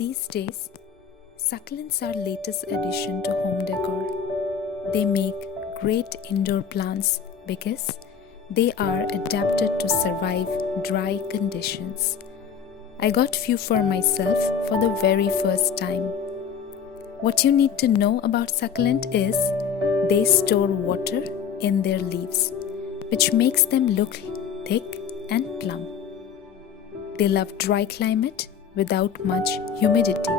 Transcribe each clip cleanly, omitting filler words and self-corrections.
These days, succulents are latest addition to home decor. They make great indoor plants because they are adapted to survive dry conditions. I got few for myself for the very first time. What you need to know about succulent is they store water in their leaves, which makes them look thick and plump. They love dry climate without much humidity,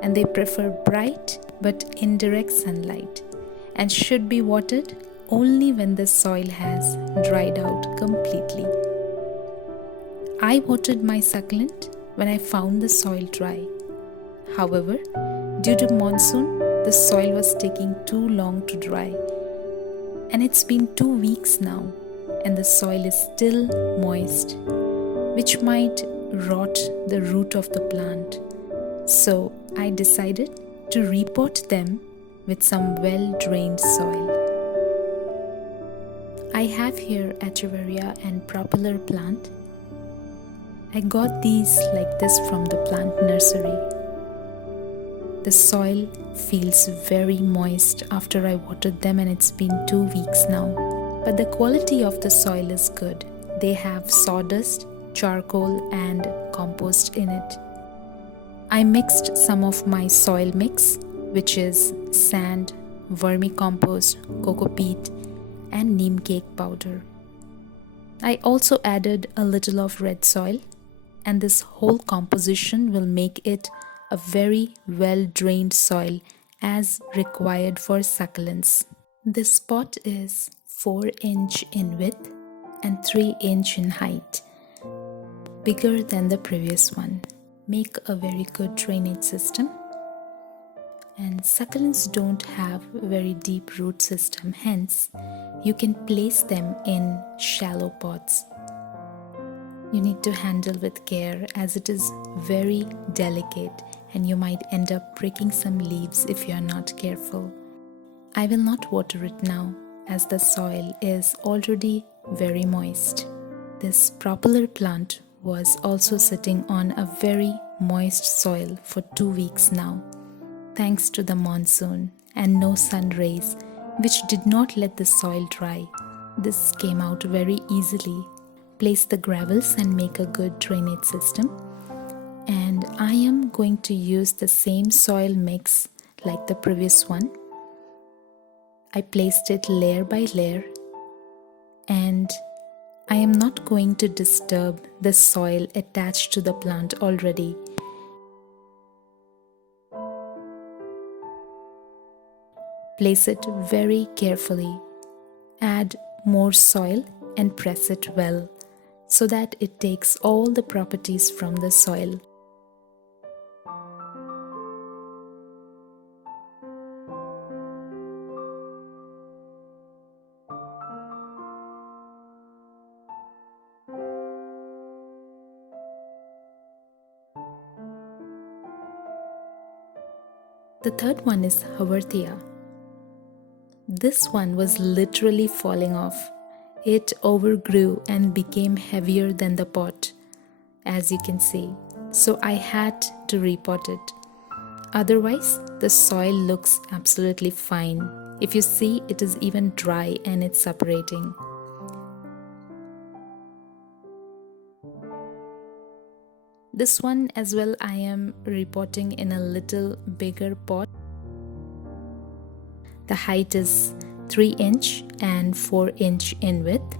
and they prefer bright but indirect sunlight and should be watered only when the soil has dried out completely. I watered my succulent when I found the soil dry. However, due to monsoon, the soil was taking too long to dry, and it's been 2 weeks now and the soil is still moist, which might rot the root of the plant. So I decided to repot them with some well-drained soil. I have here Echeveria and Propeller plant. I got these like this from the plant nursery. The soil feels very moist after I watered them, and it's been 2 weeks now. But the quality of the soil is good. They have sawdust, charcoal and compost in it. I mixed some of my soil mix, which is sand, vermicompost, coco peat and neem cake powder. I also added a little of red soil, and this whole composition will make it a very well drained soil as required for succulents. This pot is 4 inch in width and 3 inch in height, bigger than the previous one. Make a very good drainage system. And succulents don't have a very deep root system, hence you can place them in shallow pots. You need to handle with care as it is very delicate and you might end up breaking some leaves if you are not careful. I will not water it now as the soil is already very moist. This Propeller plant was also sitting on a very moist soil for 2 weeks now, thanks to the monsoon and no sun rays, which did not let the soil dry. This came out very easily. Place the gravels and make a good drainage system. And I am going to use the same soil mix like the previous one. I placed it layer by layer, and I am not going to disturb the soil attached to the plant already. Place it very carefully. Add more soil and press it well so that it takes all the properties from the soil. The third one is Haworthia. This one was literally falling off. It overgrew and became heavier than the pot, as you can see. So I had to repot it. Otherwise, the soil looks absolutely fine. If you see, it is even dry and it's separating. This one as well I am repotting in a little bigger pot. The height is 3 inch and 4 inch in width.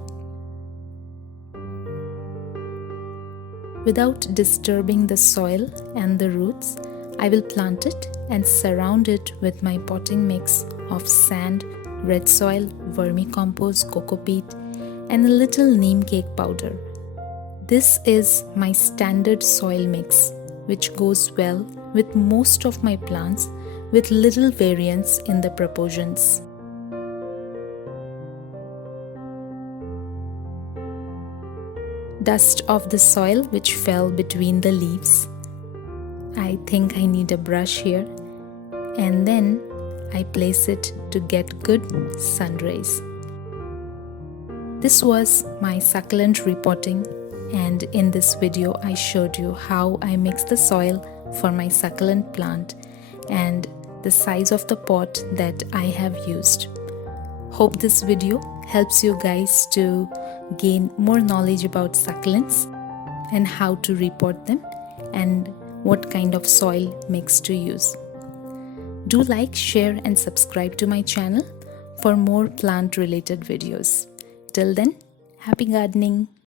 Without disturbing the soil and the roots, I will plant it and surround it with my potting mix of sand, red soil, vermicompost, coco peat and a little neem cake powder. This is my standard soil mix, which goes well with most of my plants with little variance in the proportions. Dust of the soil which fell between the leaves. I think I need a brush here, and then I place it to get good sun rays. This was my succulent repotting, and in this video I showed you how I mix the soil for my succulent plant and the size of the pot that I have used. Hope this video helps you guys to gain more knowledge about succulents and how to repot them and what kind of soil mix to use. Do like, share and subscribe to my channel for more plant related videos. Till then, happy gardening!